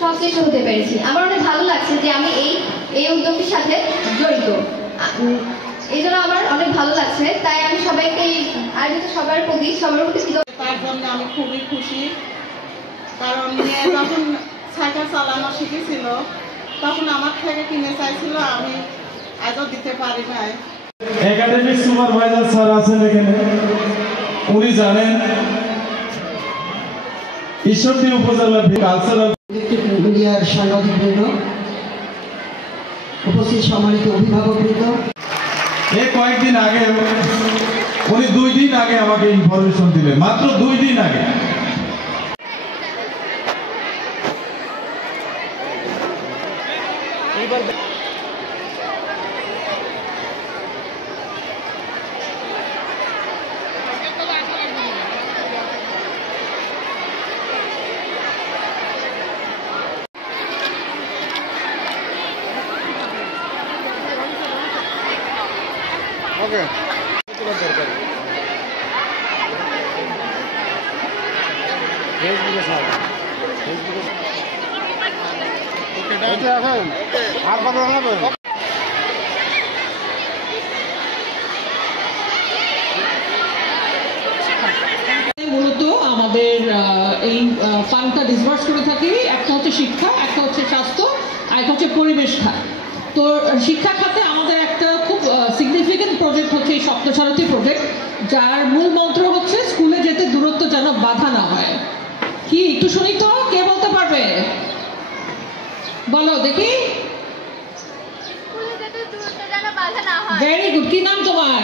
সংশ্লিষ্ট হতে পেরেছি। আমার অনেক ভালো লাগছে যে আমি এই উদ্যোগের সাথে জড়িত, এই জন্য আমার অনেক ভালো লাগছে। তাই আমি সবাইকে আয়োজিত সবার প্রতি তার জন্য আমি খুবই খুশি, কারণ মেয়ে যখন সাইকেল চালানো শিখেছিল তখন আমার থেকে কিনে চাইছিল, আমি আজও দিতে পারি নাই। একাডেমিক সুপারভাইজার স্যার আছেন এখানে, উনি জানেন ঈশ্বরদী উপজেলা কালচারাল মিডিয়ার সাংবাদিকবৃন্দ, উপস্থিত সম্মানিত অভিভাবকবৃন্দ, কয়েকদিন আগে উনি 2 দিন আগে আমাকে ইনফরমেশন দিলেন, মাত্র 2 দিন আগে। Okay. মূলত আমাদের এই ফান্ডটা ডিসবার্স করে থাকি, একটা হচ্ছে শিক্ষা, একটা হচ্ছে স্বাস্থ্য, আর একটা হচ্ছে পরিবেশ খাত। তো শিক্ষা খাতে আমাদের একটা খুব সিগনিফিকেন্ট প্রজেক্ট হচ্ছে এই সপ্তসারথী প্রজেক্ট, যার মূল মন্ত্র হচ্ছে স্কুলে যেতে দূরত্ব যেন বাধা না হয়। কি একটু শুনি তো, কে বলতে পারবে? বলো দেখি। Very good. কি নাম তোমার?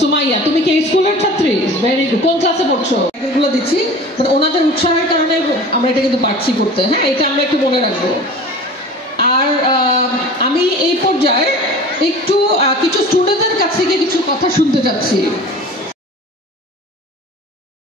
সুমাইয়া। তুমি কি স্কুলের ছাত্রী? Very good. কোন ক্লাসে পড়ছো? এগুলো দিচ্ছি, ওনাদের উৎসাহের কারণে আমরা এটা কিন্তু পারছি করতে। হ্যাঁ, এটা আমরা একটু মনে রাখবো। আর আমি এই পর্যায়ে একটু কিছু স্টুডেন্টদের কাছ থেকে কিছু কথা শুনতে চাচ্ছি।